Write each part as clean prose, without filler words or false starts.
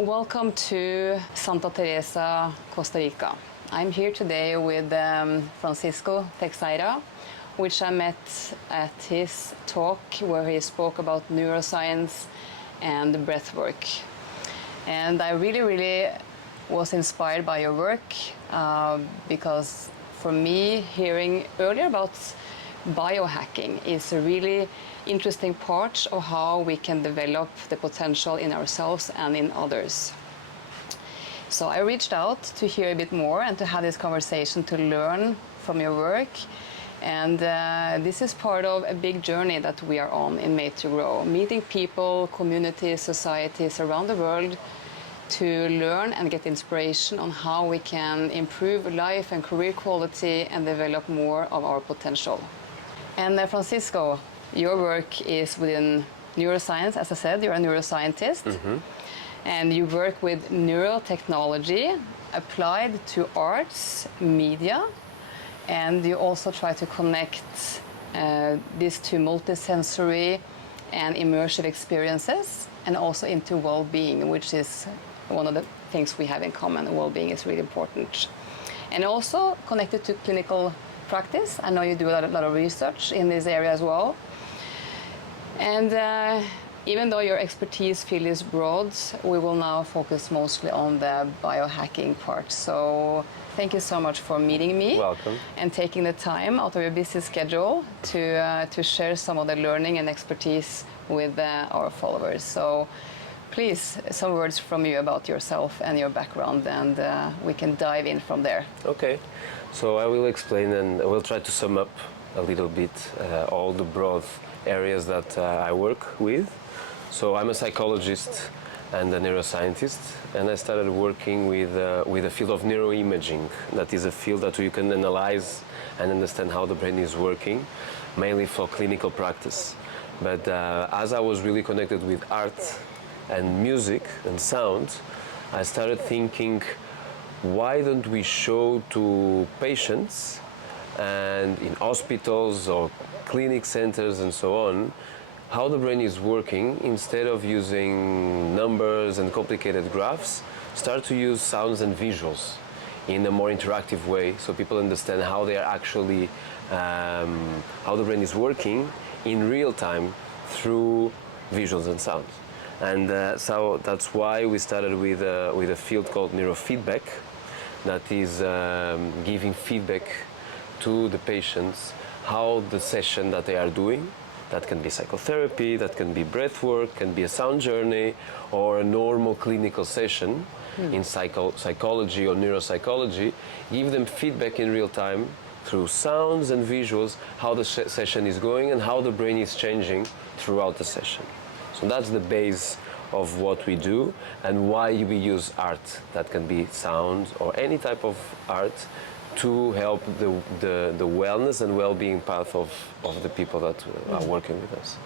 Welcome to Santa Teresa, Costa Rica. I'm here today with Francisco Teixeira, which I met at his talk where he spoke about neuroscience and breathwork. And I really was inspired by your work because for me, hearing earlier about biohacking is a really interesting part of how we can develop the potential in ourselves and in others. So I reached out to hear a bit more and to have this conversation to learn from your work. And this is part of a big journey that we are on in MadeToGrow, meeting people, communities, societies around the world to learn and get inspiration on how we can improve life and career quality and develop more of our potential. And Francisco, your work is within neuroscience. As I said, you're a neuroscientist. And you work with neurotechnology applied to arts, media, and you also try to connect this to multisensory and immersive experiences and also into well-being, which is one of the things we have in common. Well-being is really important. And also connected to clinical practice. I know you do a lot of research in this area as well. And even though your expertise field is broad, we will now focus mostly on the biohacking part. So thank you so much for meeting me. Welcome. And taking the time out of your busy schedule to share some of the learning and expertise with our followers. So please, some words from you about yourself and your background, and we can dive in from there. Okay, so I will explain and I will try to sum up a little bit all the broad areas that I work with. So I'm a psychologist and a neuroscientist, and I started working with the field of neuroimaging. That is a field that you can analyze and understand how the brain is working, mainly for clinical practice. But as I was really connected with art and music and sound, I started thinking, why don't we show to patients and in hospitals or clinic centers and so on, how the brain is working instead of using numbers and complicated graphs, start to use sounds and visuals in a more interactive way so people understand how they are actually, how the brain is working in real time through visuals and sounds. And so that's why we started with a field called neurofeedback, that is giving feedback to the patients how the session that they are doing, that can be psychotherapy, that can be breath work, can be a sound journey, or a normal clinical session in psychology or neuropsychology, give them feedback in real time through sounds and visuals how the session is going and how the brain is changing throughout the session. So that's the base of what we do and why we use art, that can be sound or any type of art, to help the wellness and well-being path of the people that are working with us.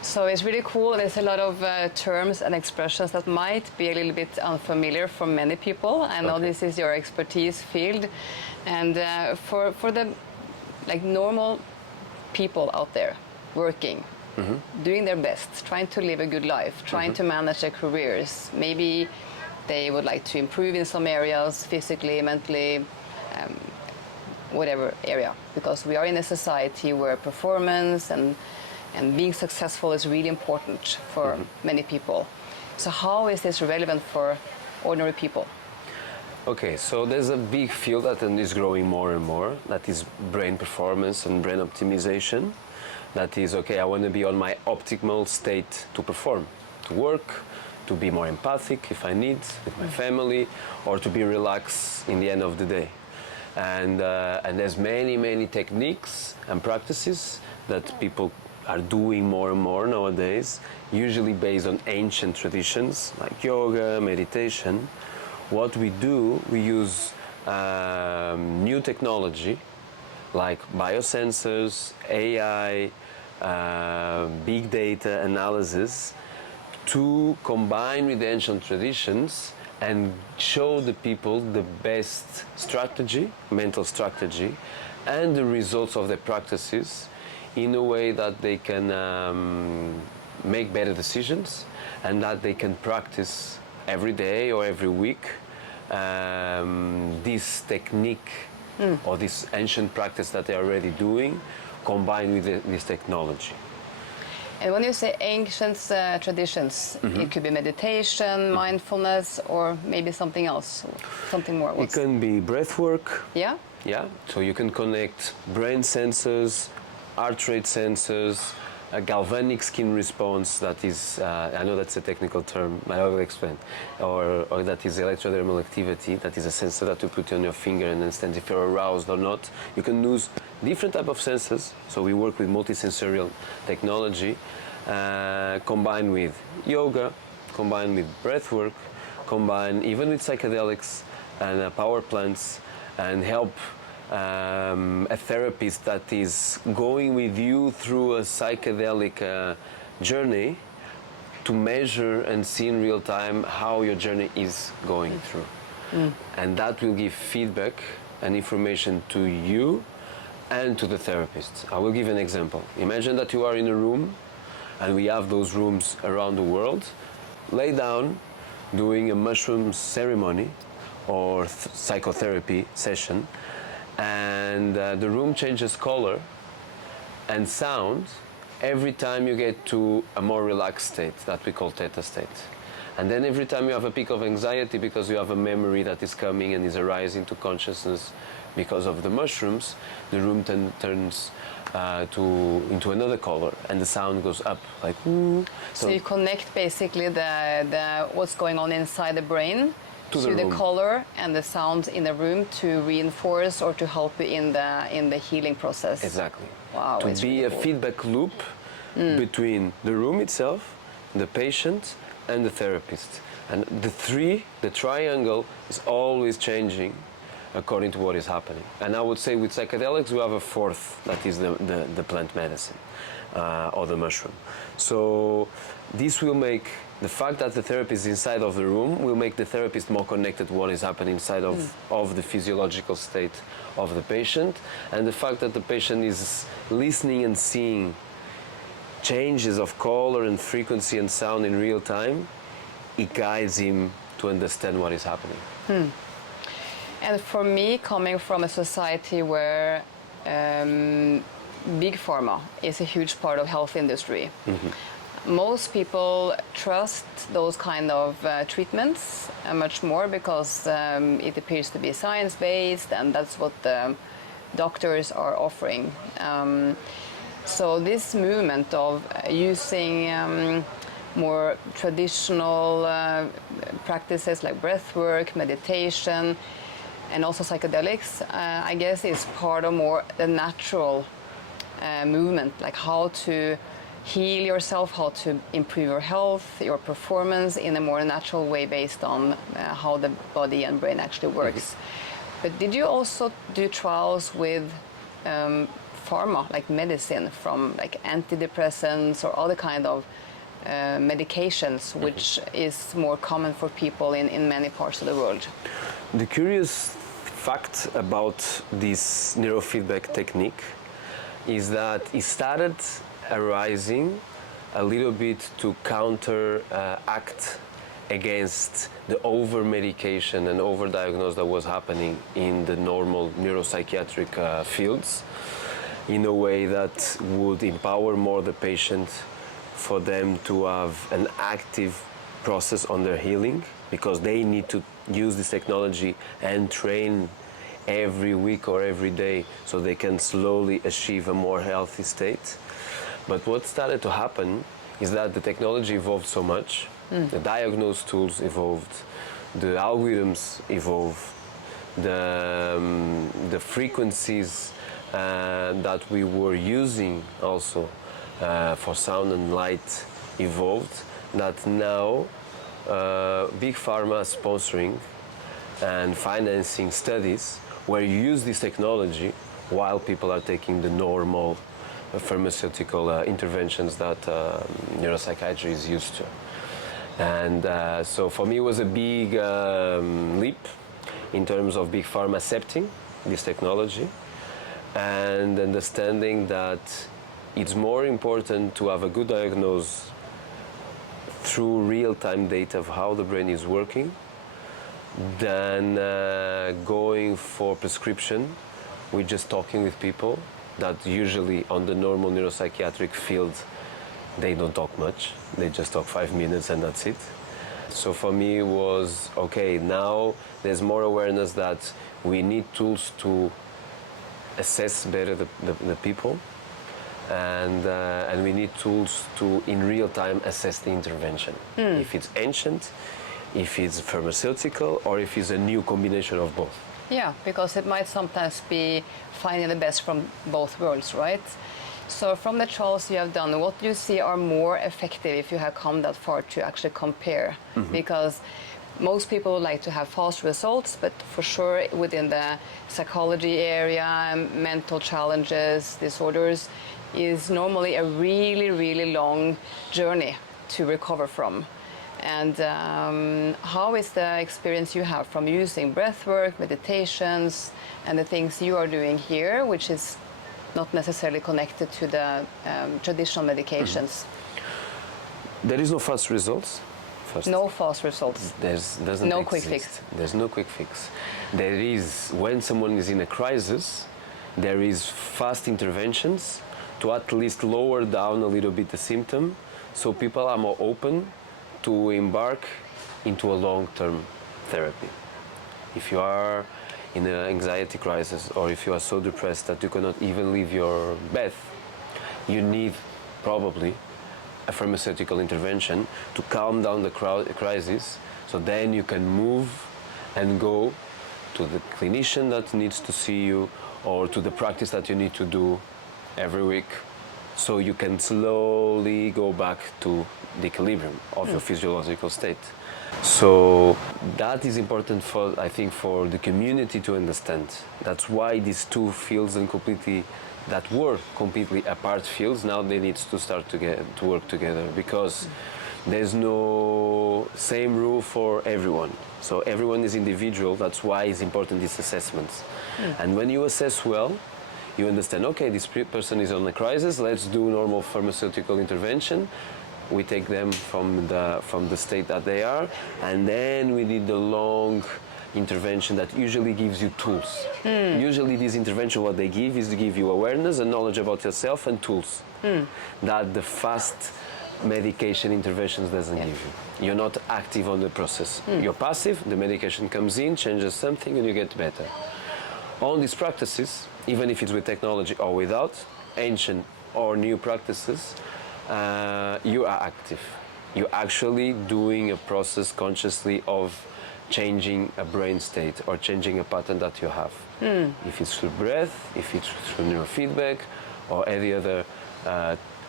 So it's really cool. There's a lot of terms and expressions that might be a little bit unfamiliar for many people. I know this is your expertise field, and for the normal people out there working, doing their best, trying to live a good life, trying to manage their careers. Maybe they would like to improve in some areas, physically, mentally, whatever area, because we are in a society where performance and being successful is really important for many people. So how is this relevant for ordinary people? Okay, so there's a big field that is growing more and more, that is brain performance and brain optimization. That is, okay, I want to be on my optimal state to perform, to work, to be more empathic if I need with my family, or to be relaxed in the end of the day. And there's many techniques and practices that people are doing more and more nowadays, usually based on ancient traditions like yoga, meditation. What we do, we use new technology like biosensors, AI, big data analysis, to combine with the ancient traditions and show the people the best strategy, mental strategy, and the results of their practices in a way that they can make better decisions, and that they can practice every day or every week this technique or this ancient practice that they're already doing, combined with this technology. And when you say ancient traditions, it could be meditation, mindfulness, or maybe something else, something more. It can be breath work. Yeah? Yeah, so you can connect brain sensors, heart rate sensors, a galvanic skin response, that is, I know that's a technical term, but I will explain, or that is electrodermal activity, that is a sensor that you put on your finger and understands if you're aroused or not. You can use different type of sensors, so we work with multisensorial technology, combined with yoga, combined with breath work, combined even with psychedelics and power plants, and help a therapist that is going with you through a psychedelic journey to measure and see in real time how your journey is going through. And that will give feedback and information to you and to the therapist. I will give an example. Imagine that you are in a room, and we have those rooms around the world. Lay down doing a mushroom ceremony or psychotherapy session, and the room changes color and sound every time you get to a more relaxed state that we call theta state. And then every time you have a peak of anxiety because you have a memory that is coming and is arising to consciousness because of the mushrooms, the room turns into another color, and the sound goes up like woo. So you connect basically the what's going on inside the brain to the color and the sound in the room to reinforce or to help you in the healing process. Exactly. Wow. To be a feedback loop between the room itself, the patient, and the therapist. And the triangle is always changing according to what is happening. And I would say with psychedelics we have a fourth, that is the plant medicine or the mushroom. So this will make the fact that the therapist is inside of the room will make the therapist more connected to what is happening inside of the physiological state of the patient, and the fact that the patient is listening and seeing changes of color and frequency and sound in real time, it guides him to understand what is happening. And for me, coming from a society where big pharma is a huge part of health industry, most people trust those kind of treatments much more because it appears to be science-based, and that's what the doctors are offering. So this movement of using more traditional practices like breath work, meditation, and also psychedelics, I guess is part of more the natural movement, like how to heal yourself, how to improve your health, your performance in a more natural way based on how the body and brain actually works. But did you also do trials with pharma, like medicine, from like antidepressants or other kind of medications, which is more common for people in many parts of the world? The curious fact about this neurofeedback technique is that it started arising a little bit to counteract against the over-medication and over-diagnosis that was happening in the normal neuropsychiatric fields, in a way that would empower more the patient for them to have an active process on their healing, because they need to use this technology and train every week or every day so they can slowly achieve a more healthy state. But what started to happen is that the technology evolved so much, the diagnose tools evolved, the algorithms evolved, the frequencies that we were using also for sound and light evolved, that now big pharma is sponsoring and financing studies where you use this technology while people are taking the normal pharmaceutical interventions that neuropsychiatry is used to. And so for me it was a big leap in terms of big pharma accepting this technology and understanding that it's more important to have a good diagnosis through real-time data of how the brain is working than going for prescription. We're just talking with people that usually on the normal neuropsychiatric field, they don't talk much. They just talk 5 minutes and that's it. So for me it was, okay, now there's more awareness that we need tools to assess better the people, and we need tools to in real time assess the intervention. If it's ancient, if it's pharmaceutical, or if it's a new combination of both. Yeah, because it might sometimes be finding the best from both worlds, right? So from the trials you have done, what do you see are more effective if you have come that far to actually compare? Because most people would like to have fast results, but for sure within the psychology area, mental challenges, disorders, is normally a really, really long journey to recover from. And how is the experience you have from using breathwork, meditations, and the things you are doing here, which is not necessarily connected to the traditional medications? There is no fast results. First. No fast results. Doesn't no exist. Quick fix. There's no quick fix. There is, when someone is in a crisis, there is fast interventions to at least lower down a little bit the symptom, so people are more open to embark into a long-term therapy. If you are in an anxiety crisis, or if you are so depressed that you cannot even leave your bed, you need probably a pharmaceutical intervention to calm down the crisis, so then you can move and go to the clinician that needs to see you, or to the practice that you need to do every week, so you can slowly go back to the equilibrium of your physiological state. So that is important for, I think, for the community to understand. That's why these two fields that were completely apart fields, now they need to start to work together, because there's no same rule for everyone. So everyone is individual. That's why it's important, these assessments. And when you assess well, you understand, okay, this person is on a crisis, let's do normal pharmaceutical intervention. We take them from the state that they are, and then we need the long intervention that usually gives you tools. Usually this intervention, what they give is to give you awareness and knowledge about yourself and tools that the fast medication interventions doesn't give you. You're not active on the process. You're passive, the medication comes in, changes something, and you get better. On these practices, even if it's with technology or without, ancient or new practices, you are active. You're actually doing a process consciously of changing a brain state or changing a pattern that you have. If it's through breath, if it's through neurofeedback, or any other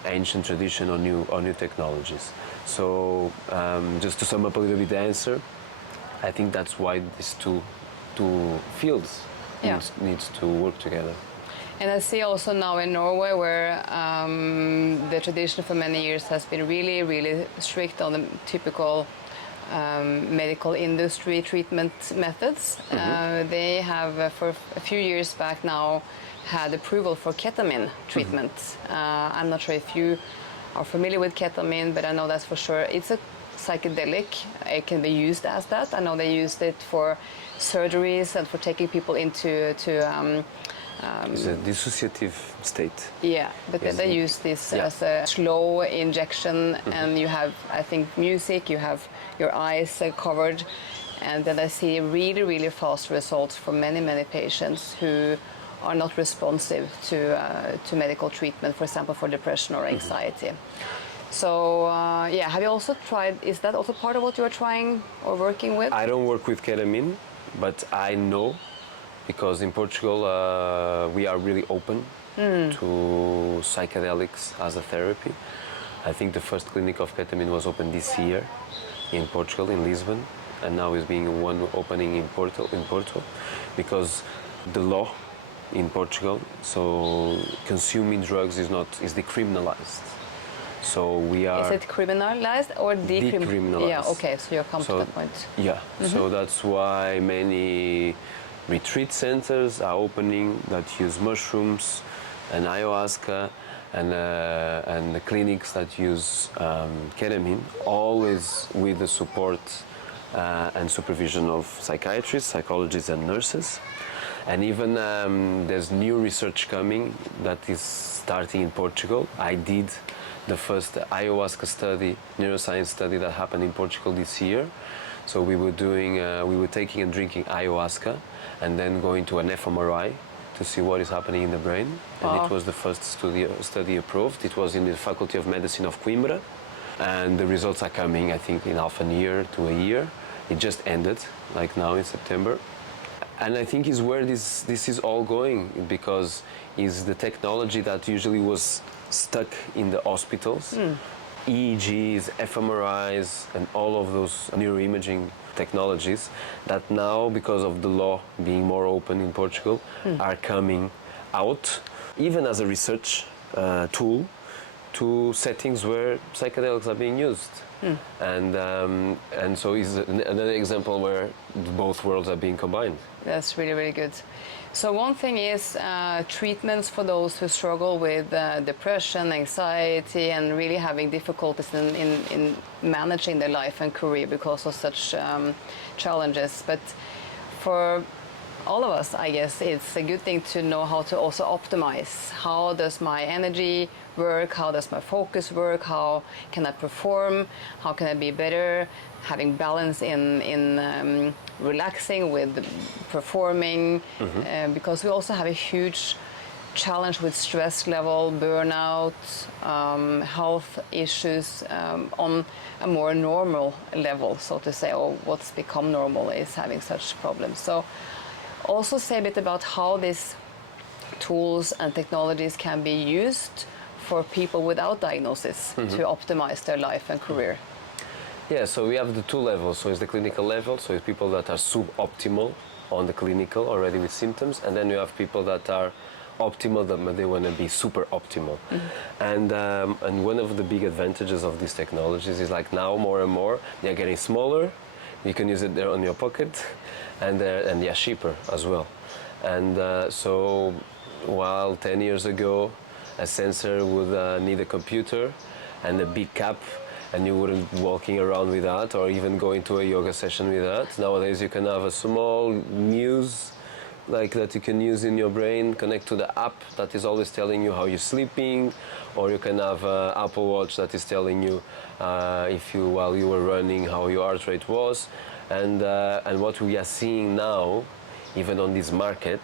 ancient tradition or new technologies. So just to sum up a little bit the answer, I think that's why these two fields needs to work together. And I see also now in Norway, where the tradition for many years has been really, really strict on the typical medical industry treatment methods. They have, for a few years back now, had approval for ketamine treatment. I'm not sure if you are familiar with ketamine, but I know that's for sure. It's a psychedelic. It can be used as that. I know they used it for surgeries and for taking people into it's a dissociative state. Yeah, but they use this as a slow injection, and you have, I think, music, you have your eyes covered, and then I see really, really fast results for many, many patients who are not responsive to medical treatment, for example, for depression or anxiety. So, have you also tried, is that also part of what you are trying or working with? I don't work with ketamine, but I know, because in Portugal we are really open to psychedelics as a therapy. I think the first clinic of ketamine was opened this year in Portugal, in Lisbon, and now is being one opening in Porto, because the law in Portugal, so consuming drugs is decriminalized. So we are... Is it criminalized or decriminalized? Yeah, okay, so you're come to that point. Yeah, so that's why many retreat centers are opening that use mushrooms and ayahuasca and the clinics that use ketamine, always with the support and supervision of psychiatrists, psychologists, and nurses. And even there's new research coming that is starting in Portugal. I did the first ayahuasca study, neuroscience study that happened in Portugal this year. So we were taking and drinking ayahuasca and then going to an fMRI to see what is happening in the brain. And it was the first study approved. It was in the Faculty of Medicine of Coimbra. And the results are coming, I think, in half a year to a year. It just ended, like now in September. And I think is where this is all going, because is the technology that usually was stuck in the hospitals, EEGs, fMRIs, and all of those neuroimaging technologies that now, because of the law being more open in Portugal, are coming out, even as a research tool, to settings where psychedelics are being used. And so is another example where both worlds are being combined. That's really, really good. So one thing is treatments for those who struggle with depression, anxiety, and really having difficulties in managing their life and career because of such challenges. But for all of us, I guess, it's a good thing to know how to also optimize. How does my energy work? How does my focus work? How can I perform? How can I be better? Having balance in relaxing with performing, because we also have a huge challenge with stress level, burnout, health issues on a more normal level, so to say, or what's become normal is having such problems. So also say a bit about how these tools and technologies can be used for people without diagnosis to optimize their life and career. Yeah, so we have the two levels. So it's the clinical level, so it's people that are suboptimal on the clinical already with symptoms, and then you have people that are optimal, but they want to be super optimal. And one of the big advantages of these technologies is like now more and more they're getting smaller. You can use it there on your pocket, and they are cheaper as well. And so while 10 years ago a sensor would need a computer and a big cap, and you wouldn't be walking around with that or even go into a yoga session with that. Nowadays you can have a small muse like that you can use in your brain, connect to the app that is always telling you how you're sleeping, or you can have an Apple Watch that is telling you while you were running how your heart rate was. And what we are seeing now, even on this market,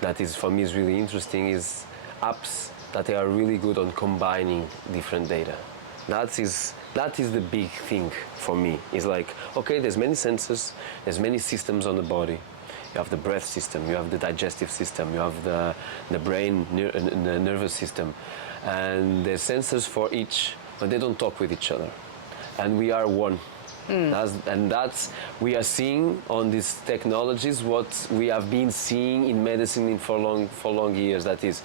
that is for me is really interesting, is apps that are really good on combining different data. That is the big thing for me. It's like, okay, there's many sensors, there's many systems on the body. You have the breath system, you have the digestive system, you have the brain, the nervous system, and there's sensors for each, but they don't talk with each other. And we are one. We are seeing on these technologies what we have been seeing in medicine for long years. That is,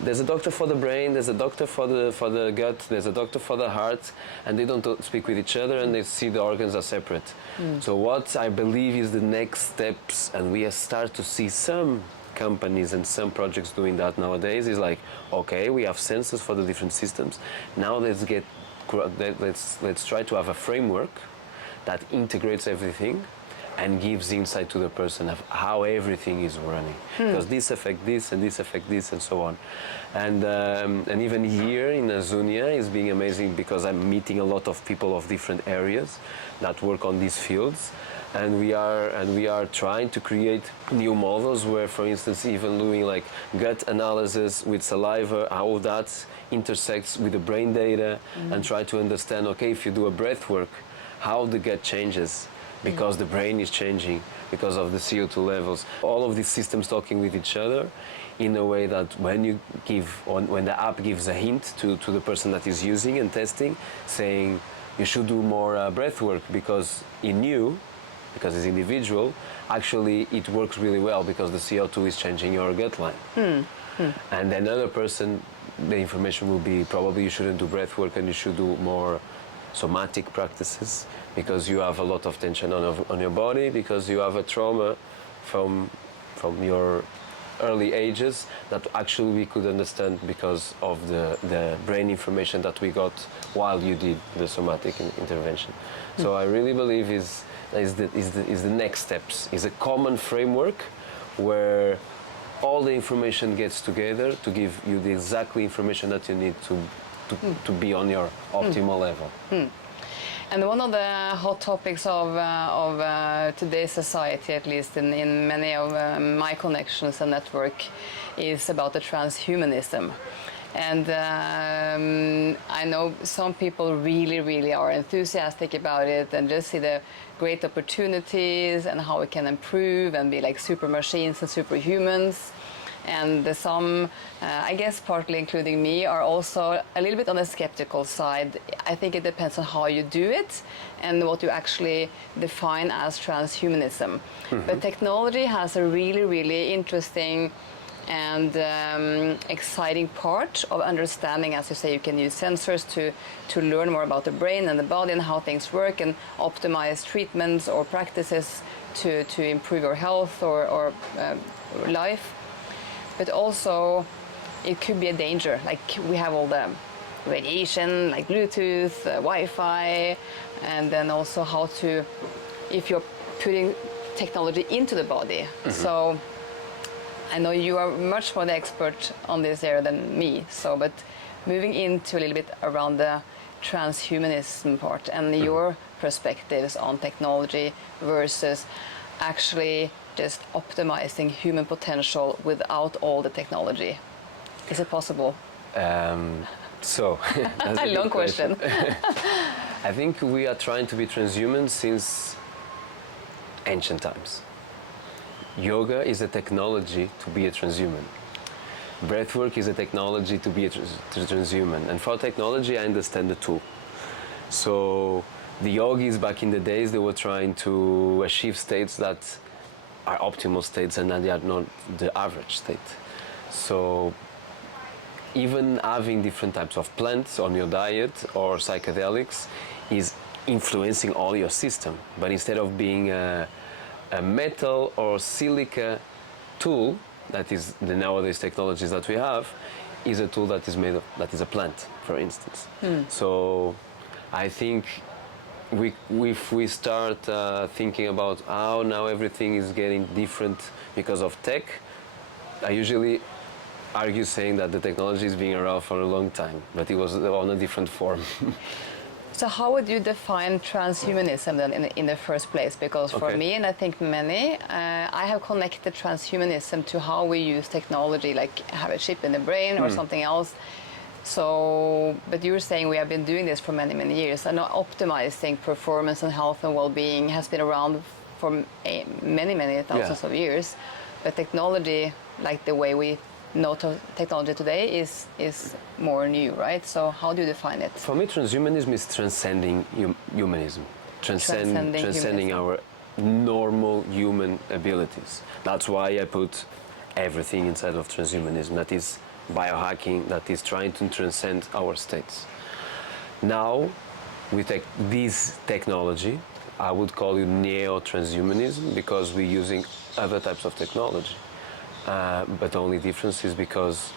there's a doctor for the brain, there's a doctor for the gut, there's a doctor for the heart, and they don't speak with each other, and they see the organs are separate. So what I believe is the next steps, and we start to see some companies and some projects doing that nowadays, is like, okay, we have sensors for the different systems. Now let's try to have a framework that integrates everything and gives insight to the person of how everything is running, because this affects this and this affects this and so on. And even here in Azunia is being amazing, because I'm meeting a lot of people of different areas that work on these fields, and we are trying to create new models where, for instance, even doing like gut analysis with saliva, how that intersects with the brain data, and try to understand, okay, if you do a breath work, how the gut changes because the brain is changing because of the CO2 levels. All of these systems talking with each other in a way that when the app gives a hint to the person that is using and testing, saying you should do more breath work because in you, because it's individual, actually it works really well because the CO2 is changing your gut line. And then another person, the information will be probably you shouldn't do breath work and you should do more somatic practices because you have a lot of tension on your body, because you have a trauma from your early ages that actually we could understand because of the brain information that we got while you did the somatic intervention. So I really believe is the next steps, is a common framework where all the information gets together to give you the exactly information that you need to be on your optimal level. And one of the hot topics of today's society, at least in many of my connections and network, is about the transhumanism. And I know some people really are enthusiastic about it and just see the great opportunities and how it can improve and be like super machines and superhumans. And some, I guess partly including me, are also a little bit on the skeptical side. I think it depends on how you do it and what you actually define as transhumanism. But technology has a really interesting and exciting part of understanding. As you say, you can use sensors to learn more about the brain and the body and how things work and optimize treatments or practices to improve your health or life. But also it could be a danger, like we have all the radiation, like Bluetooth, Wi-Fi, and then also how to, if you're putting technology into the body. So I know you are much more the expert on this area than me, so but moving into a little bit around the transhumanism part and your perspectives on technology versus actually just optimizing human potential without all the technology. Is it possible? So, that's a long question. I think we are trying to be transhuman since ancient times. Yoga is a technology to be a transhuman. Breathwork is a technology to be a transhuman. And for technology, I understand the tool. So the yogis back in the days, they were trying to achieve states that are optimal states and that they are not the average state. So even having different types of plants on your diet or psychedelics is influencing all your system. But instead of being a metal or silica tool, that is the nowadays technologies that we have, is a tool that is made of, that is a plant, for instance. So I think if we start thinking about how now everything is getting different because of tech, I usually argue saying that the technology is being around for a long time, but it was on a different form. So how would you define transhumanism then in the first place? Because for me, and I think many, I have connected transhumanism to how we use technology, like have a chip in the brain or something else. So, but you were saying we have been doing this for many years, and optimizing performance and health and well-being has been around for many thousands of years. But technology, like the way we know technology today, is more new, right? So how do you define it? For me, transhumanism is transcending humanism, transcending our normal human abilities. That's why I put everything inside of transhumanism. That is biohacking, that is trying to transcend our states. Now, we take this technology, I would call it neo-transhumanism, because we're using other types of technology. But the only difference is because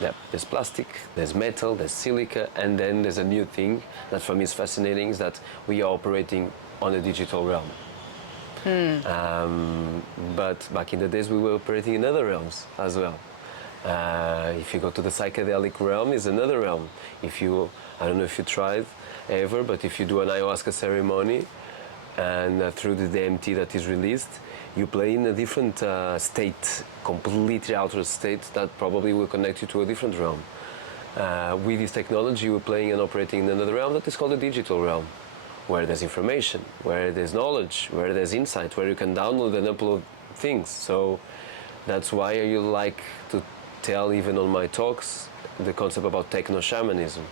there's plastic, there's metal, there's silica, and then there's a new thing that for me is fascinating, is that we are operating on a digital realm. But back in the days we were operating in other realms as well. If you go to the psychedelic realm, is another realm. If you, I don't know if you tried ever, but if you do an ayahuasca ceremony and through the DMT that is released, you play in a different state, completely altered state that probably will connect you to a different realm. With this technology, we're playing and operating in another realm that is called the digital realm, where there's information, where there's knowledge, where there's insight, where you can download and upload things. So that's why I like to tell, even on my talks, the concept about techno-shamanism,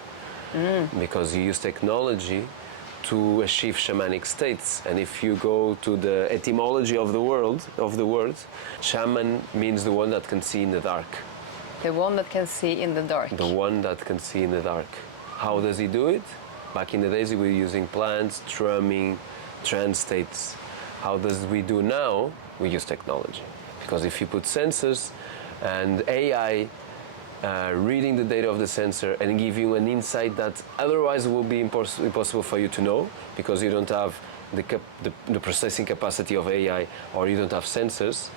because you use technology to achieve shamanic states. And if you go to the etymology of the word, shaman means the one that can see in the dark. The one that can see in the dark. The one that can see in the dark. How does he do it? Back in the days we were using plants, drumming, trance states. How does we do now? We use technology. Because if you put sensors And AI reading the data of the sensor and give you an insight that otherwise will be impossible for you to know because you don't have the processing capacity of AI or you don't have sensors.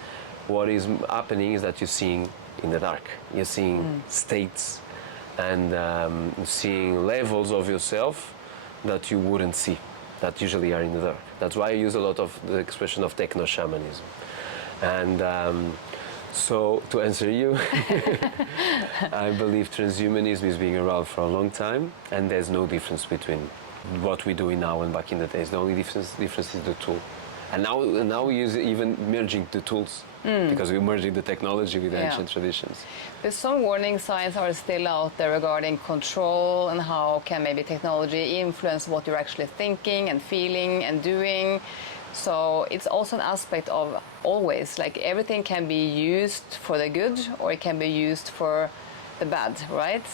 What is happening is that you're seeing in the dark. You're seeing states and seeing levels of yourself that you wouldn't see, that usually are in the dark. That's why I use a lot of the expression of techno-shamanism. And so, to answer you, I believe transhumanism is being around for a long time, and there's no difference between what we're doing now and back in the days. The only difference is the tool. And now we use even merging the tools, because we're merging the technology with ancient traditions. But some warning signs are still out there regarding control and how can maybe technology influence what you're actually thinking and feeling and doing. So it's also an aspect of always, like everything can be used for the good or it can be used for the bad, right?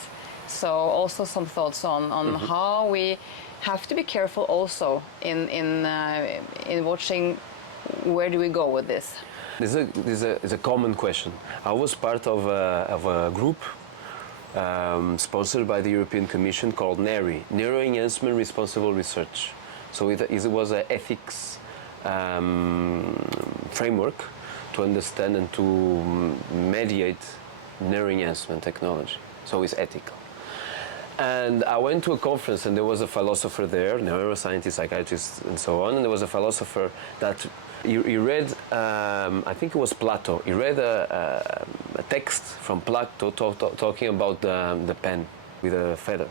So also some thoughts on how we have to be careful also in watching where do we go with this. This is a common question. I was part of a group sponsored by the European Commission called NERI, Neuro Enhancement Responsible Research. So it was an ethics framework to understand and to mediate neuroenhancement technology. So it's ethical. And I went to a conference and there was a philosopher there, neuroscientist, psychiatrist, and so on. And there was a philosopher that he read, I think it was Plato. He read a text from Plato talking about the pen with a feather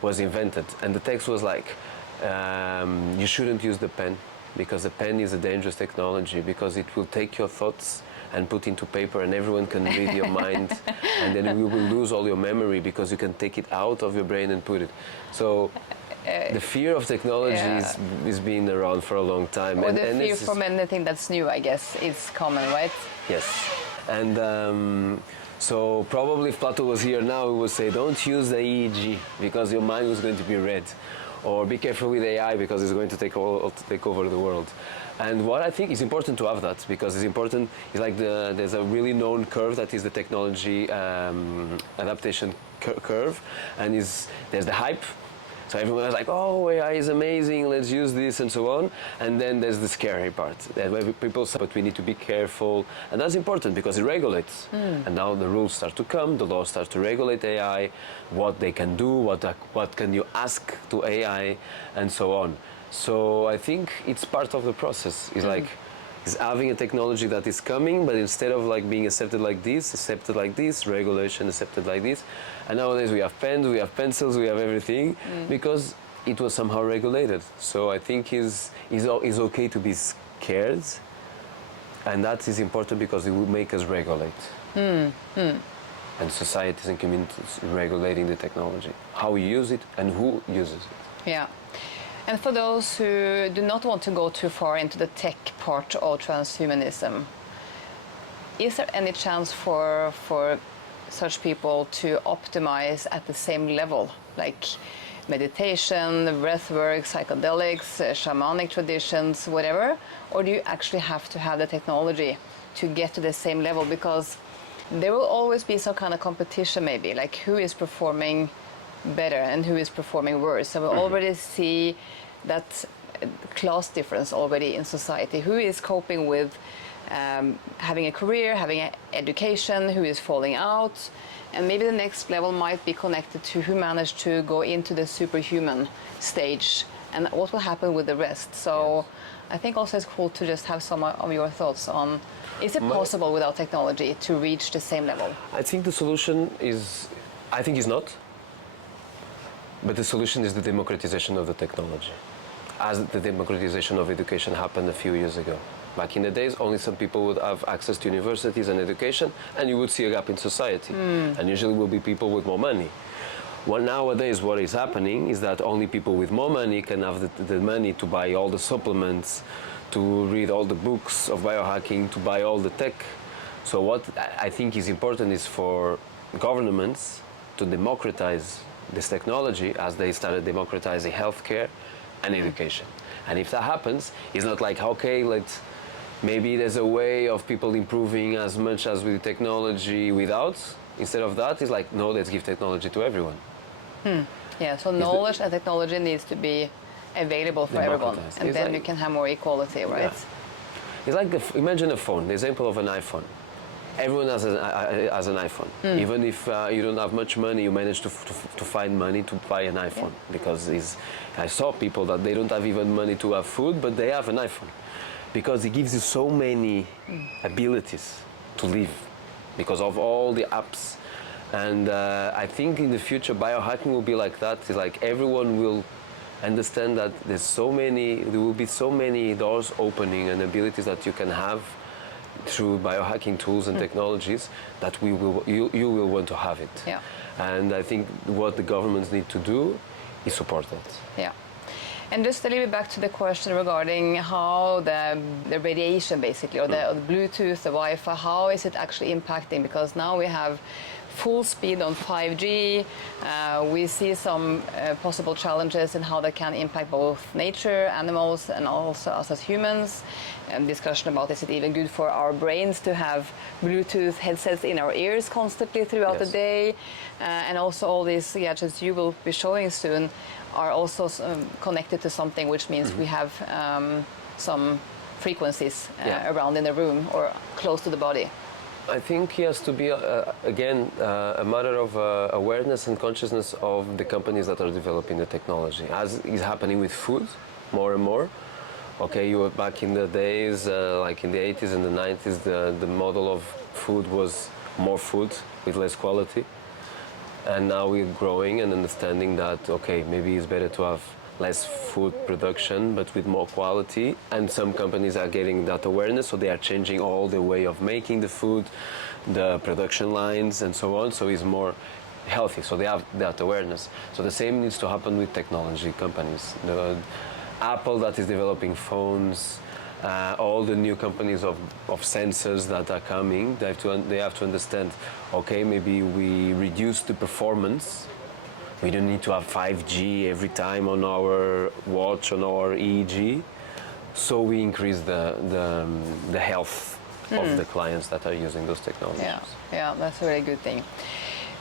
was invented. And the text was like, you shouldn't use the pen because the pen is a dangerous technology because it will take your thoughts and put into paper and everyone can read your mind and then you will lose all your memory because you can take it out of your brain and put it. So the fear of technology is being around for a long time. Or the fear from anything that's new, I guess, is common, right? Yes. And so probably if Plato was here now, he would say, don't use the EEG because your mind was going to be read. Or be careful with AI because it's going to take over the world. And what I think is important to have that because it's important is like there's a really known curve that is the technology adaptation curve, and there's the hype. So everyone is like, oh, AI is amazing, let's use this and so on. And then there's the scary part, where people say, but we need to be careful. And that's important because it regulates. And now the rules start to come, the laws start to regulate AI, what they can do, what can you ask to AI, and so on. So I think it's part of the process. It's like, it's having a technology that is coming, but instead of like being accepted like this, regulation accepted like this. And nowadays we have pens, we have pencils, we have everything, because it was somehow regulated. So I think it's okay to be scared, and that is important because it will make us regulate. And societies and communities regulating the technology, how we use it and who uses it. Yeah. And for those who do not want to go too far into the tech part of transhumanism, is there any chance for such people to optimize at the same level, like meditation, breathwork, psychedelics, shamanic traditions, whatever? Or do you actually have to have the technology to get to the same level? Because there will always be some kind of competition maybe, like who is performing better and who is performing worse. So we already see that class difference already in society. Who is coping with having a career, having an education, who is falling out, and maybe the next level might be connected to who managed to go into the superhuman stage and what will happen with the rest. So I think also it's cool to just have some of your thoughts on, is it possible without technology to reach the same level? I think the solution is not. But the solution is the democratization of the technology, as the democratization of education happened a few years ago. Back in the days, only some people would have access to universities and education, and you would see a gap in society. And usually will be people with more money. Well, nowadays, what is happening is that only people with more money can have the money to buy all the supplements, to read all the books of biohacking, to buy all the tech. So what I think is important is for governments to democratize this technology as they started democratizing healthcare and education. And if that happens, it's not like, okay, let's maybe there's a way of people improving as much as with technology without. Instead of that, it's like, no, let's give technology to everyone. Yeah, so knowledge and technology needs to be available for everyone, Democratized. and It's then like- you can have more equality, right? Yeah. It's like imagine a phone. The example of an iPhone. Everyone has an iPhone. Even if you don't have much money, you manage to find money to buy an iPhone because I saw people that they don't have even money to have food, but they have an iPhone because it gives you so many abilities to live because of all the apps. And I think in the future biohacking will be like that. It's like everyone will understand that there will be so many doors opening and abilities that you can have through biohacking tools and technologies that you will want to have it. Yeah. And I think what the governments need to do is support that. Yeah. And just a little bit back to the question regarding how the radiation basically, or the Bluetooth, the Wi-Fi, how is it actually impacting? Because now we have full speed on 5G. We see some possible challenges in how that can impact both nature, animals, and also us as humans. And discussion about is it even good for our brains to have Bluetooth headsets in our ears constantly throughout the day? And also all these gadgets you will be showing soon are also connected to something, which means we have some frequencies around in the room or close to the body. I think it has to be, again, a matter of awareness and consciousness of the companies that are developing the technology, as is happening with food more and more. Okay, you were back in the days, like in the 80s and the 90s, the model of food was more food with less quality. And now we're growing and understanding that, okay, maybe it's better to have less food production but with more quality, and some companies are getting that awareness, so they are changing all the way of making the food, the production lines and so on, so it's more healthy, so they have that awareness. So the same needs to happen with technology companies. The Apple that is developing phones, all the new companies of sensors that are coming, they have to understand, okay, maybe we reduce the performance. We don't need to have 5G every time on our watch, on our EEG. So we increase the health of the clients that are using those technologies. Yeah, that's a really good thing.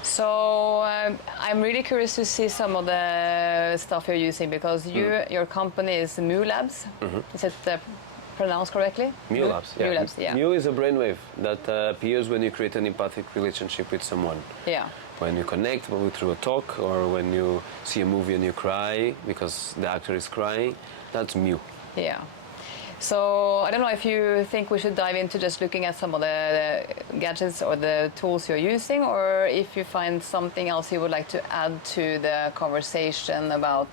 So I'm really curious to see some of the stuff you're using, because your company is Mu Labs. Is it pronounced correctly? Mu Labs, yeah. Mu Labs, yeah. Mu is a brainwave that appears when you create an empathic relationship with someone. Yeah. When you connect through a talk, or when you see a movie and you cry because the actor is crying, that's Mu. Yeah. So I don't know if you think we should dive into just looking at some of the gadgets or the tools you're using, or if you find something else you would like to add to the conversation about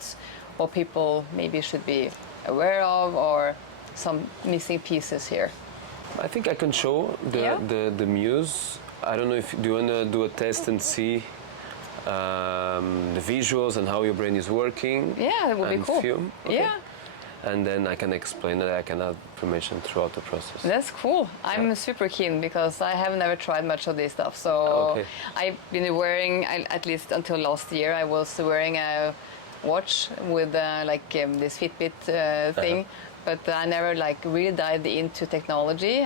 what people maybe should be aware of, or some missing pieces here. I think I can show the Muse. I don't know if do you want to do a test and see the visuals and how your brain is working. Yeah, that would be cool. Film. Okay. Yeah. And then I can explain it. I can add information throughout the process. That's cool. I'm super keen because I have never tried much of this stuff. So I've been wearing, at least until last year, I was wearing a watch with this Fitbit thing, but I never really dived into technology.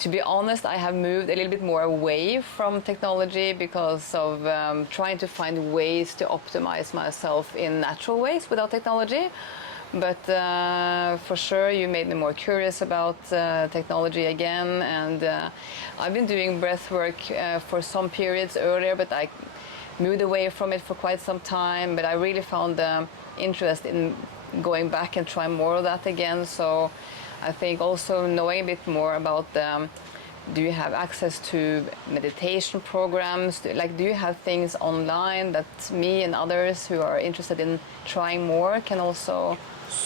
To be honest, I have moved a little bit more away from technology because of trying to find ways to optimize myself in natural ways without technology. But for sure, you made me more curious about technology again. And I've been doing breath work for some periods earlier, but I moved away from it for quite some time. But I really found interest in going back and try more of that again. So I think also knowing a bit more about do you have access to meditation programs? Do you have things online that me and others who are interested in trying more can also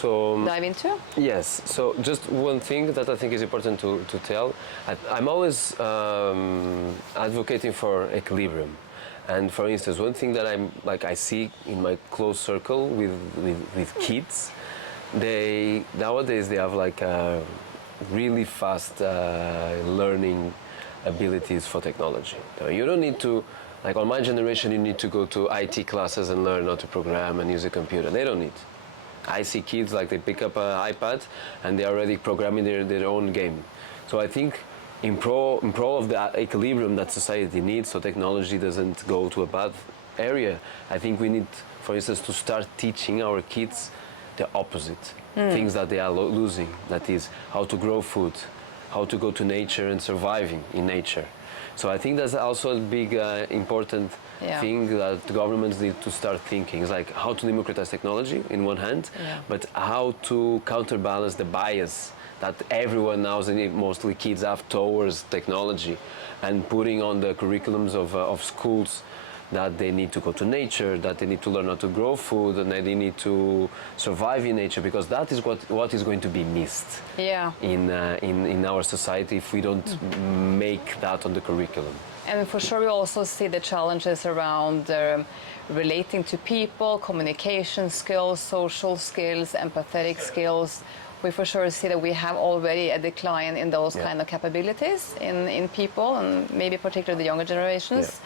dive into? Yes. So just one thing that I think is important to tell. I'm always advocating for equilibrium. And for instance, one thing that I see in my close circle with kids, nowadays they have really fast learning abilities for technology. You don't need to, on my generation, you need to go to IT classes and learn how to program and use a computer. They don't need. I see kids like they pick up an iPad and they're already programming their own game. So I think in pro of the equilibrium that society needs, so technology doesn't go to a bad area, I think we need, for instance, to start teaching our kids the opposite, things that they are losing. That is how to grow food, how to go to nature and surviving in nature. So I think that's also a big important thing that the governments need to start thinking. It's like how to democratize technology in one hand, but how to counterbalance the bias that everyone now, mostly kids, have towards technology, and putting on the curriculums of schools that they need to go to nature, that they need to learn how to grow food, and that they need to survive in nature, because that is what is going to be missed in our society if we don't make that on the curriculum. And for sure we also see the challenges around relating to people, communication skills, social skills, empathetic skills. We for sure see that we have already a decline in those kind of capabilities in people, and maybe particularly the younger generations,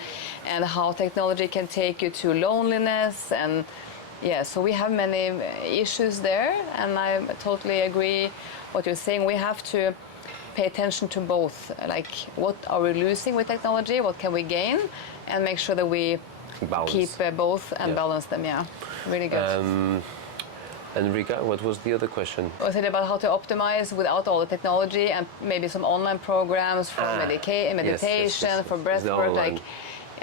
and how technology can take you to loneliness. And so we have many issues there, and I totally agree what you're saying. We have to pay attention to both, like what are we losing with technology, what can we gain, and make sure that we keep both and balance them. Really good. And Rika, what was the other question? Was it about how to optimize without all the technology, and maybe some online programs for meditation, for breath work? Like,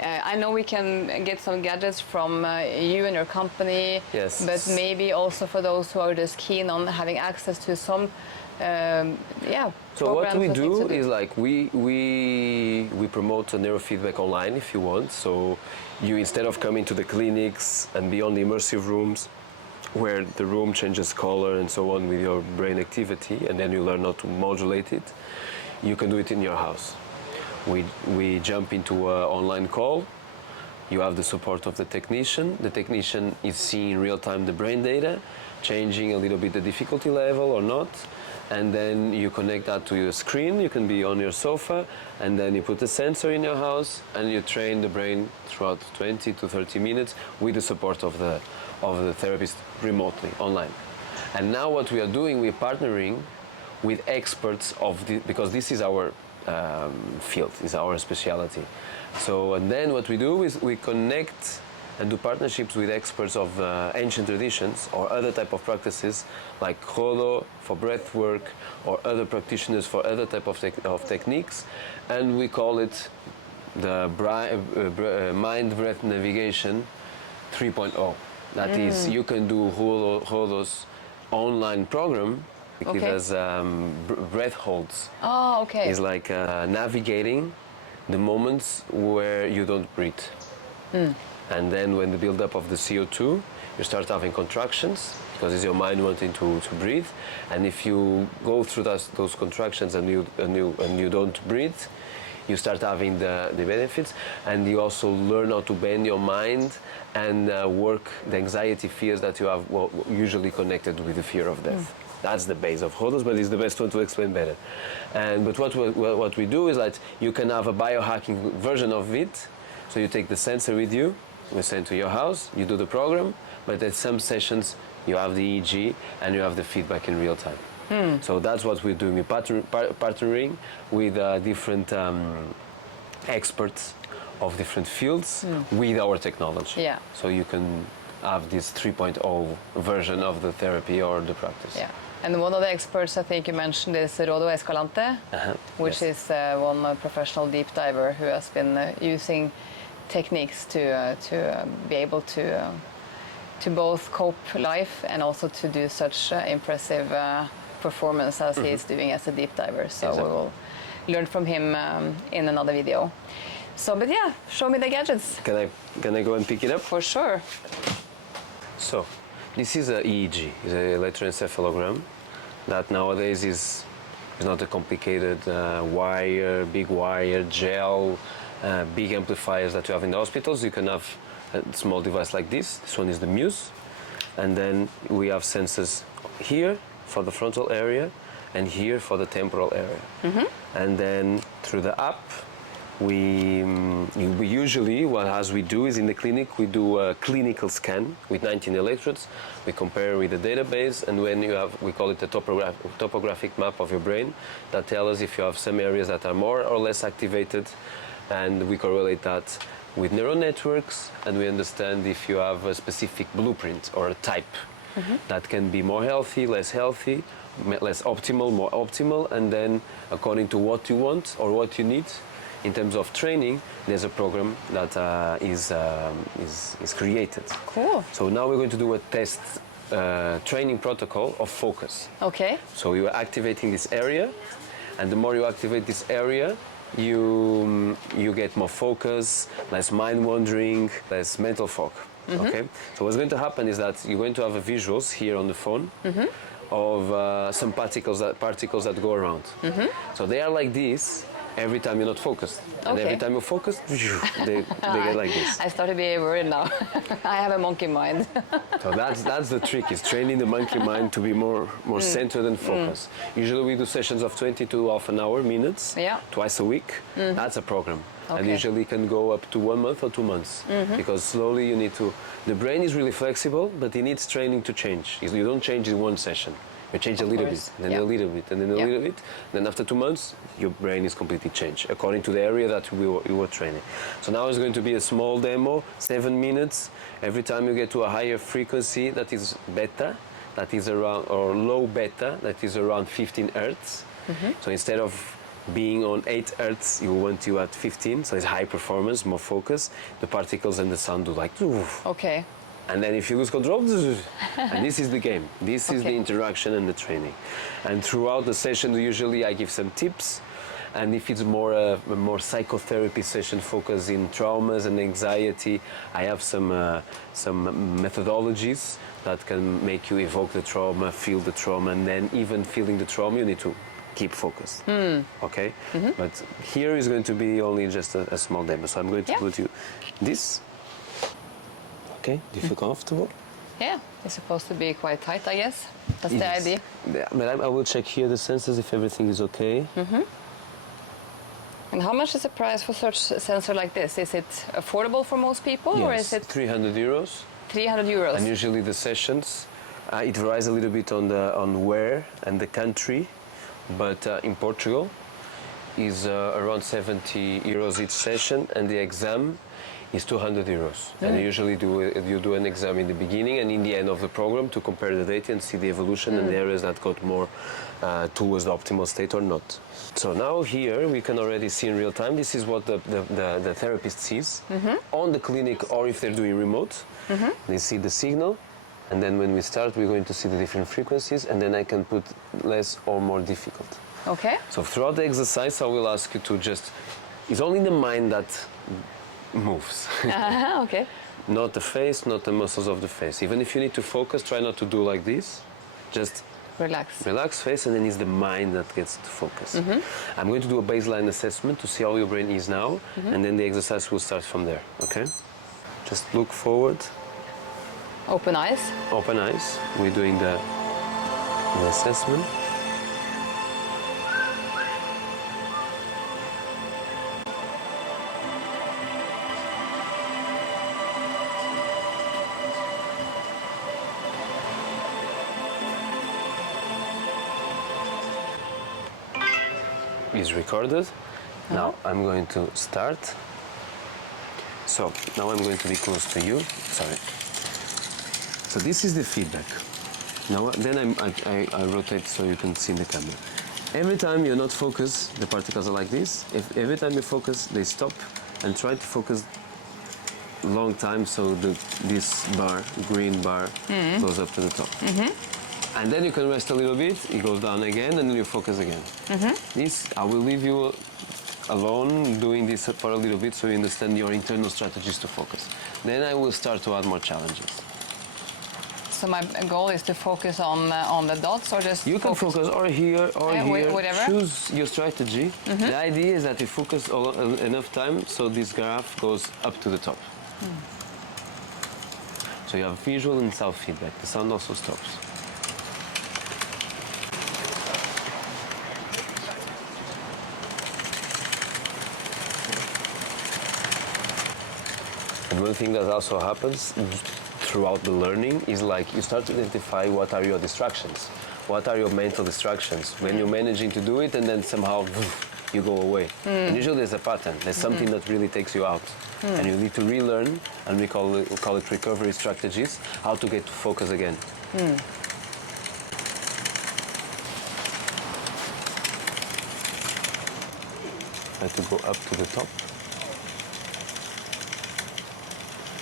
I know we can get some gadgets from you and your company, but maybe also for those who are just keen on having access to some, So what we do is like we promote neurofeedback online if you want. So you, instead of coming to the clinics and be on the immersive rooms, where the room changes color and so on with your brain activity, and then you learn how to modulate it, you can do it in your house. We jump into an online call. You have the support of the technician. The technician is seeing in real time the brain data, changing a little bit the difficulty level or not, and then you connect that to your screen. You can be on your sofa, and then you put a sensor in your house, and you train the brain throughout 20 to 30 minutes with the support of the therapist remotely, online. And now what we are doing, we're partnering with experts because this is our field, is our specialty. So, and then what we do is we connect and do partnerships with experts of ancient traditions or other type of practices, like Jodo for breath work, or other practitioners for other type of techniques, and we call it the mind breath navigation 3.0. That is, you can do Jodo's online program. It has breath holds. Oh, okay. It's like navigating the moments where you don't breathe. And then when the build-up of the CO2, you start having contractions, because it's your mind wanting to breathe. And if you go through those contractions and you don't breathe, you start having the benefits, and you also learn how to bend your mind and work the anxiety fears that you have, usually connected with the fear of death. That's the base of Jodos, but it's the best one to explain better. But what we do is that you can have a biohacking version of it. So you take the sensor with you, we send to your house, you do the program, but at some sessions you have the EEG and you have the feedback in real time. So that's what we're doing. We're partnering with different experts of different fields with our technology. So you can have this 3.0 version of the therapy or the practice. And one of the experts I think you mentioned is Rodo Escalante, which is one professional deep diver who has been using techniques to be able to both cope life and also to do such impressive performance as he is doing as a deep diver. So we will learn from him in another video. So, but show me the gadgets. Can I go and pick it up? For sure. So, this is an EEG, it's an electroencephalogram that nowadays is not a complicated big wire, gel, big amplifiers that you have in the hospitals. You can have a small device like this. This one is the Muse. And then we have sensors here for the frontal area and here for the temporal area. And then through the app, we usually, as we do is in the clinic, we do a clinical scan with 19 electrodes. We compare with the database, and when you have, we call it a topographic map of your brain that tells us if you have some areas that are more or less activated, and we correlate that with neural networks, and we understand if you have a specific blueprint or a type that can be more healthy, less optimal, more optimal, and then according to what you want or what you need in terms of training, there's a program that is created. Cool. So now we're going to do a test training protocol of focus. Okay. So you are activating this area, and the more you activate this area, you get more focus, less mind wandering, less mental fog. Okay. So what's going to happen is that you're going to have visuals here on the phone of some particles that go around. So they are like this every time you're not focused. And every time you're focused, they get like this. I start to be worried now. I have a monkey mind. So that's the trick, is training the monkey mind to be more centered and focused. Usually we do sessions of 20 to half an hour, minutes, twice a week. That's a program. And usually can go up to 1 month or 2 months. Because slowly you need to, the brain is really flexible, but it needs training to change. You don't change in one session. You change a little bit, and then a little bit, and then a little bit. Then after 2 months, your brain is completely changed according to the area that you were training. So now it's going to be a small demo, 7 minutes. Every time you get to a higher frequency that is beta, that is around, or low beta, that is around 15 hertz. So instead of being on 8 hertz, you want you at 15. So it's high performance, more focus. The particles and the sound do like. Okay. And then if you lose control, and this is the game. This is the interaction and the training. And throughout the session, usually I give some tips. And if it's a more psychotherapy session focused in traumas and anxiety, I have some methodologies that can make you evoke the trauma, feel the trauma, and then even feeling the trauma, you need to keep focused. Okay? But here is going to be only just a small demo. So I'm going to put you this. Okay, do you feel comfortable? Yeah, it's supposed to be quite tight, I guess. That's the idea. Yeah, but I will check here the sensors if everything is okay. And how much is the price for such a sensor like this? Is it affordable for most people, or is it 300 euros? 300 euros. And usually the sessions, it varies a little bit on where and the country, but in Portugal is around 70 euros each session, and the exam is 200 euros. And usually you do an exam in the beginning and in the end of the program to compare the data and see the evolution and the areas that got more towards the optimal state or not. So now here we can already see in real time, this is what the therapist sees on the clinic, or if they're doing remote. They see the signal, and then when we start we're going to see the different frequencies, and then I can put less or more difficult. Okay. So throughout the exercise I will ask you to just, it's only the mind that moves. Okay. Not the face, not the muscles of the face. Even if you need to focus, try not to do like this. Just relax face, and then it's the mind that gets to focus. I'm going to do a baseline assessment to see how your brain is now, and then the exercise will start from there, okay? Just look forward. Open eyes. Open eyes. We're doing the assessment. Is recorded. Now I'm going to start. So now I'm going to be close to you. Sorry. So this is the feedback. Now then I rotate so you can see the camera. Every time you're not focused, the particles are like this. If every time you focus, they stop, and try to focus long time so this bar, green bar, goes up to the top. And then you can rest a little bit, it goes down again, and then you focus again. This, I will leave you alone doing this for a little bit so you understand your internal strategies to focus. Then I will start to add more challenges. So my goal is to focus on the dots, or just you can focus or here or here. Whatever. Choose your strategy. The idea is that you focus enough time so this graph goes up to the top. So you have visual and self-feedback. The sound also stops. And one thing that also happens throughout the learning is like you start to identify what are your distractions, what are your mental distractions when you're managing to do it and then somehow you go away. And usually there's a pattern, there's something that really takes you out. And you need to relearn, and we call it recovery strategies, how to get to focus again. Try to go up to the top.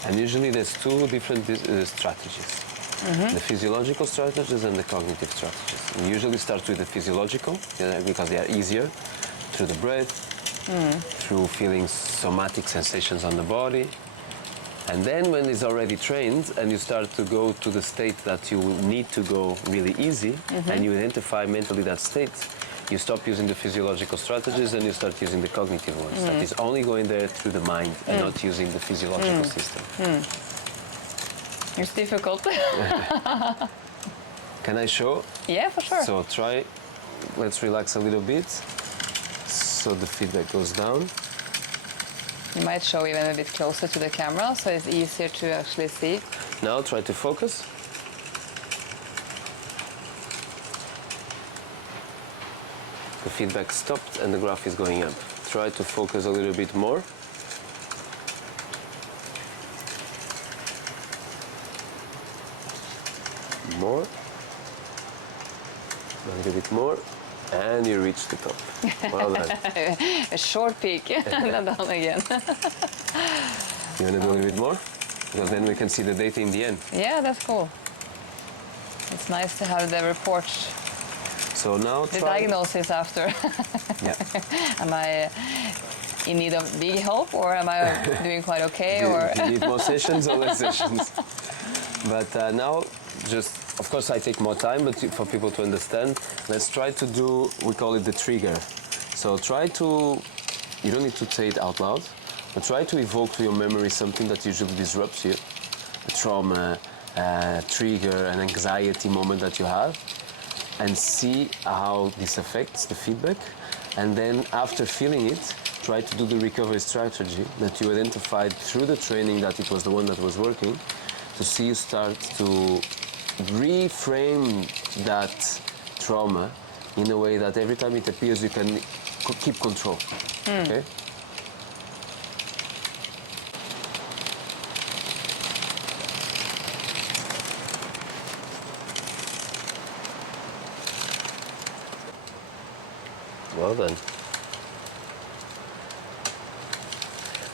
And usually there's two different strategies. The physiological strategies and the cognitive strategies. We usually start with the physiological because they are easier, through the breath, through feeling somatic sensations on the body. And then when it's already trained and you start to go to the state that you need to go really easy, and you identify mentally that state, you stop using the physiological strategies and you start using the cognitive ones. That is only going there through the mind and not using the physiological system. It's difficult. Can I show? Yeah, for sure. So let's relax a little bit so the feedback goes down. You might show even a bit closer to the camera so it's easier to actually see. Now try to focus. The feedback stopped and the graph is going up. Try to focus a little bit more. More. A little bit more. And you reach the top. Well done. A short peek and then down again. You want to do a little bit more? Because then we can see the data in the end. Yeah, that's cool. It's nice to have the report, So now the try. diagnosis after. Yeah. Am I in need of big help or am I doing quite okay? Or Do you need more sessions or less sessions? But now, just, of course I take more time, but for people to understand, let's try to do, we call it the trigger. So try to, you don't need to say it out loud, but try to evoke to your memory something that usually disrupts you. A trauma, a trigger, an anxiety moment that you have, and see how this affects the feedback. And then after feeling it, try to do the recovery strategy that you identified through the training that it was the one that was working, to see you start to reframe that trauma in a way that every time it appears you can keep control. Okay? Well done.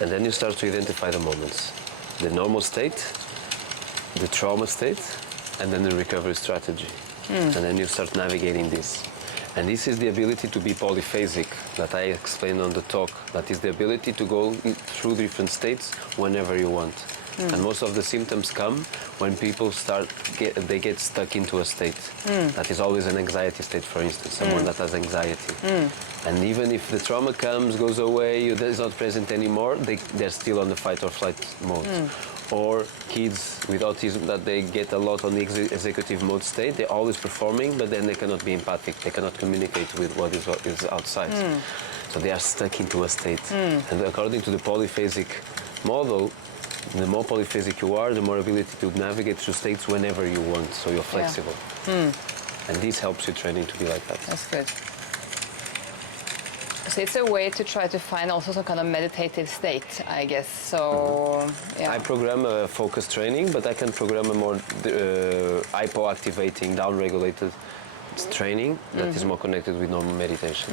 And then you start to identify the moments. The normal state, the trauma state, and then the recovery strategy. And then you start navigating this. And this is the ability to be polyphasic that I explained on the talk. That is the ability to go through different states whenever you want. And most of the symptoms come when people they get stuck into a state. That is always an anxiety state, for instance, someone that has anxiety. And even if the trauma comes, goes away, is not present anymore, they're still on the fight or flight mode. Or kids with autism that they get a lot on the executive mode state, they're always performing, but then they cannot be empathic, they cannot communicate with what is outside. So they are stuck into a state. And according to the polyphasic model, the more polyphasic you are, the more ability to navigate through states whenever you want, so you're flexible. And this helps you training to be like that. that's good. So it's a way to try to find also some kind of meditative state, I guess. So, yeah. I program a focus training, but I can program a more hypo-activating, down-regulated training that is more connected with normal meditation.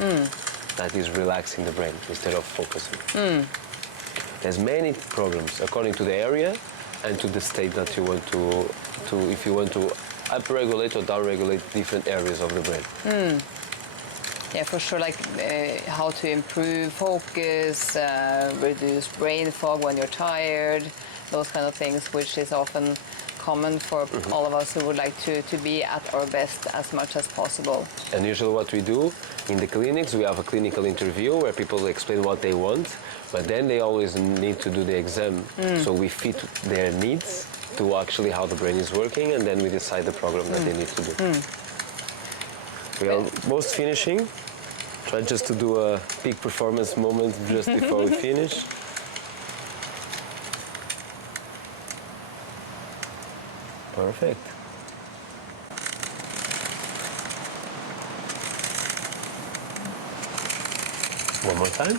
That is relaxing the brain instead of focusing. There's many programs according to the area and to the state that you want to if you want to up-regulate or down-regulate different areas of the brain. Yeah, for sure, like how to improve focus, reduce brain fog when you're tired, those kind of things, which is often common for all of us who would like to be at our best as much as possible. And usually what we do in the clinics, we have a clinical interview where people explain what they want, but then they always need to do the exam. So we fit their needs to actually how the brain is working, and then we decide the program that they need to do. We are almost finishing. Try just to do a peak performance moment just before we finish. Perfect. One more time.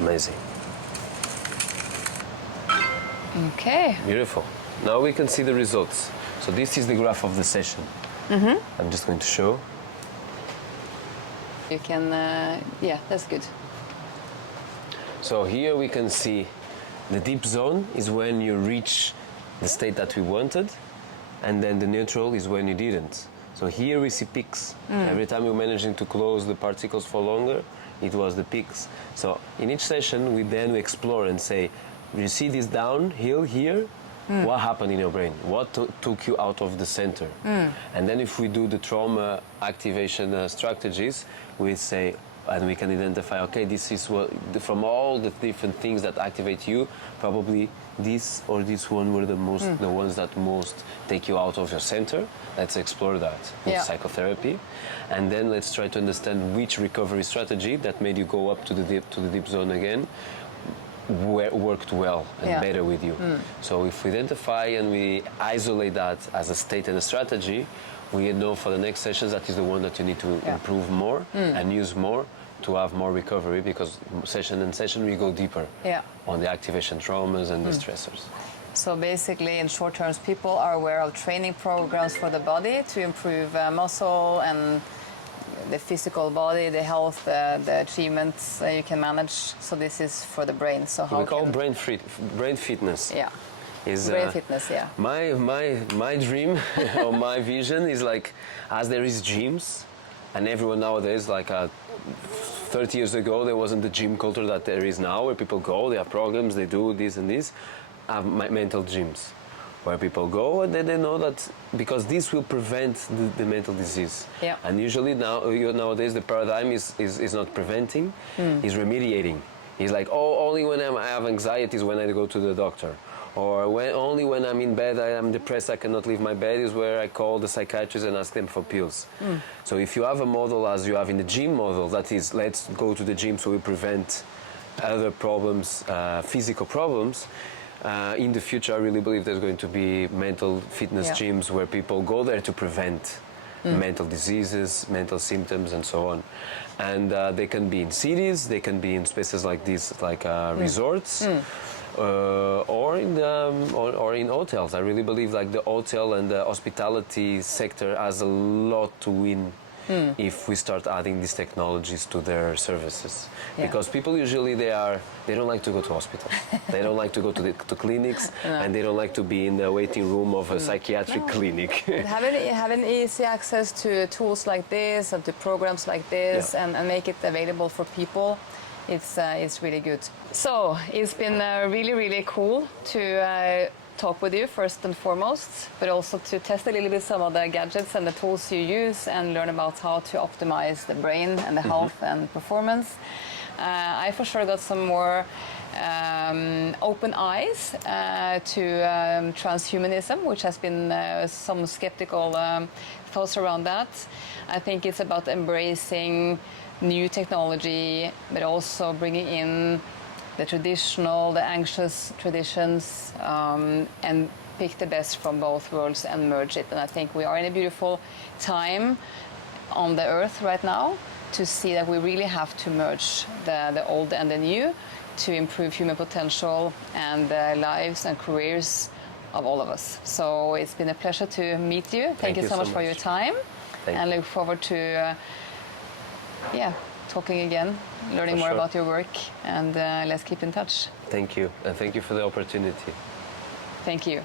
Amazing. Okay. Beautiful. Now we can see the results. So this is the graph of the session. I'm just going to show. You can, yeah, that's good. So here we can see the deep zone is when you reach the state that we wanted, and then the neutral is when you didn't. So here we see peaks. Every time we're managing to close the particles for longer, it was the peaks. So in each session, we explore and say, you see this downhill here? What happened in your brain? What took you out of the center? And then if we do the trauma activation strategies, we say, and we can identify, okay, this is what, from all the different things that activate you, probably this or this one were the ones that most take you out of your center. Let's explore that with psychotherapy. And then let's try to understand which recovery strategy that made you go up to the deep zone again worked well and better with you. So if we identify and we isolate that as a state and a strategy, we know for the next sessions that is the one that you need to improve more and use more to have more recovery, because session we go deeper on the activation traumas and the stressors. So basically, in short terms, people are aware of training programs for the body to improve muscle and the physical body, the health, the achievements you can manage. So this is for the brain. So how we call brain fitness. Yeah. Is, brain fitness, yeah. My dream or my vision is like, as there is gyms, and everyone nowadays, like 30 years ago, there wasn't the gym culture that there is now, where people go, they have programs, they do this and this. I have mental gyms, where people go and then they know that, because this will prevent the mental disease. Yeah. And usually nowadays the paradigm is not preventing, is remediating. It's like, oh, only when I have anxiety is when I go to the doctor. Or only when I'm in bed, I am depressed, I cannot leave my bed, is where I call the psychiatrist and ask them for pills. So if you have a model as you have in the gym model, that is, let's go to the gym so we prevent other problems, physical problems, in the future I really believe there's going to be mental fitness gyms where people go there to prevent mental diseases, mental symptoms, and so on. And they can be in cities, they can be in spaces like this, like resorts. Or in hotels. I really believe like the hotel and the hospitality sector has a lot to win if we start adding these technologies to their services. Because people usually they don't like to go to hospitals. They don't like to go to clinics, and they don't like to be in the waiting room of a psychiatric clinic. Having easy access to tools like this and to programs like this and make it available for people, it's really good. So it's been really, really cool to talk with you first and foremost, but also to test a little bit some of the gadgets and the tools you use and learn about how to optimize the brain and the health and performance. I for sure got some more open eyes to transhumanism, which has been some skeptical thoughts around that. I think it's about embracing new technology, but also bringing in the traditional, the anxious traditions, and pick the best from both worlds and merge it. And I think we are in a beautiful time on the earth right now to see that we really have to merge the old and the new to improve human potential and the lives and careers of all of us. So it's been a pleasure to meet you. Thank you so much for your time. And look forward to talking again, learning more about your work, and let's keep in touch. Thank you, and thank you for the opportunity. Thank you.